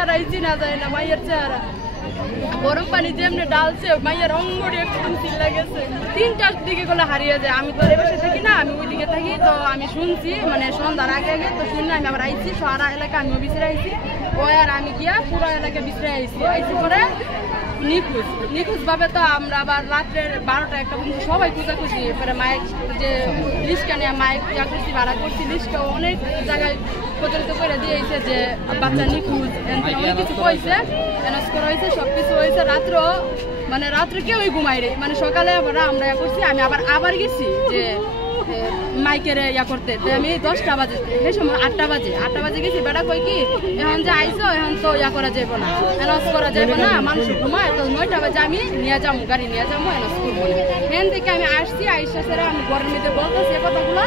চেহারাই চিনা যায় না, মাইয়ের চেহারা। গরম পানি যেমনি ডালছে মাইয়ের অঙ্গটি একদম চিল্লা গেছে। 3টার দিকে গুলো হারিয়ে যায়। আমি তো এবার থাকি না, আমি ওইদিকে থাকি, তো আমি শুনছি মানে সন্ধ্যার আগে আগে, তো শুনে আমি আবার আইছি সারা এলাকা আমিও বিছড়ে আইছি। ওই আর আমি গিয়া পুরো এলাকা বিছড়ে আইছি পরে নিখোঁজ ভাবে। তো আমরা আবার রাত্রের 12টা-1টা পর্যন্ত সবাই খুঁজাখুঁজি। এরপরে মায়ের যে লিস্টটা নিয়ে মায়ের যা করছি ভাড়া করছি, লিস্টটা অনেক জায়গায় প্রচলিত করে দিয়েছে যে বাচ্চা নিখোঁজ, অনেক কিছু কইছে, অ্যানাউন্স করা হয়েছে, সবকিছু হয়েছে। রাত্রে কেউই ঘুমাই রে, মানে সকালে আমরা করছি। আমি আবার গেছি যে মাইকের ইয়া করতে, আমি 10টা বাজে, সেই সময় 8টা বাজে গেছি। বেটা কই কি এখন যে আইসো এখন তো ইয়া করা যাইব না, অ্যানাউন্স করা যাইব না, মানুষ ঘুমায়, তো 9টা বাজে আমি নিয়ে যাবো, গাড়ি নিয়ে যাবো, অ্যানাউন্স করবো না। এখান থেকে আমি আসছি, আইসা সেরা আমি ঘরের মধ্যে বলতেছি কথাগুলো।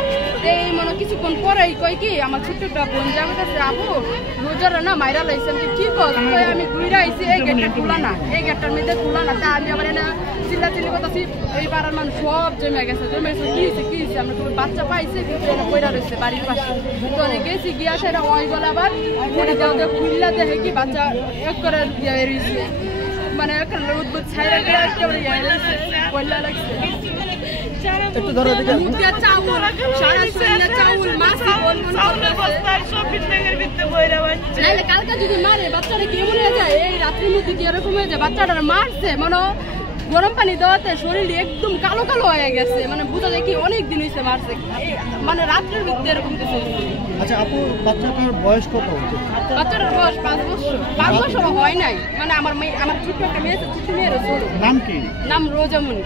এই মনে কিছুক্ষণ পরেই কই কি আমার ছোট্ট একটা বোন যাবে কাছে, আপু রোজারা না মাইরা লাইছে। আমি কি কর, আমি ঘুরে আইছি, এই গেটটা খোলা না, এই গেটটার মধ্যে খোলা না। তা আমি আবার এনে চিল্লাচিল্লি করতেছি, এই পাড়ার মানুষ সব জমে গেছে। কি হয়েছে আমরা তো বাচ্চা পাইছে, কিন্তু পয়রা রয়েছে বাড়ির পাশে। তো গেছি গিয়া সেটা ওই গলা আবার খুললা দেখে কি বাচ্চা এক করে দিয়ে রয়েছে, মানে উদ্ভুত ছাইরা গিয়ে একেবারে পয়লা লাগছে। কালকে যদি মারে বাচ্চাটা কেমন হয়ে যায়, এই রাত্রির মধ্যে কি এরকম হয়ে যায়, বাচ্চাটা মারছে মনে গরম পানি দেওয়াতে শরীর একদম কালো কালো হয়ে গেছে, মানে বোঝা যায় কি অনেক দিন হয়েছে মারছে, মানে রাত্রের মধ্যে এরকম কিছু। আচ্ছা আপু, বাচ্চাটার বয়স কত? বাচ্চাটার বয়স 5 বছর। 5 বছর হয় নাই, মানে আমার ছোট্ট একটা মেয়ে আছে, ছোট্ট মেয়ের। নাম কি? নাম রোজামণি।